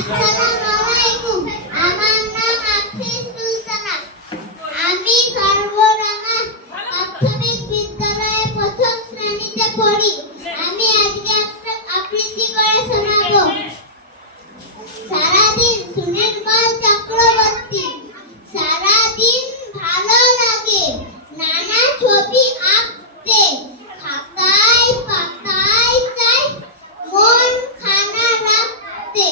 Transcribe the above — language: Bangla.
আসসালামু আলাইকুম। আমার নাম আফরিন সুলতানা। আমি সর্বরাঙা প্রাথমিক বিদ্যালয়ে প্রথম শ্রেণীতে পড়ি। আমি আজকে একটা আবৃত্তি করে শোনাবো। সারাদিন সুনির্মল চক্রবর্তী। সারাদিন ভালো লাগে নানা ছবি আঁকতে। খাতায় পাতায় চাই মন খানা রাখতে।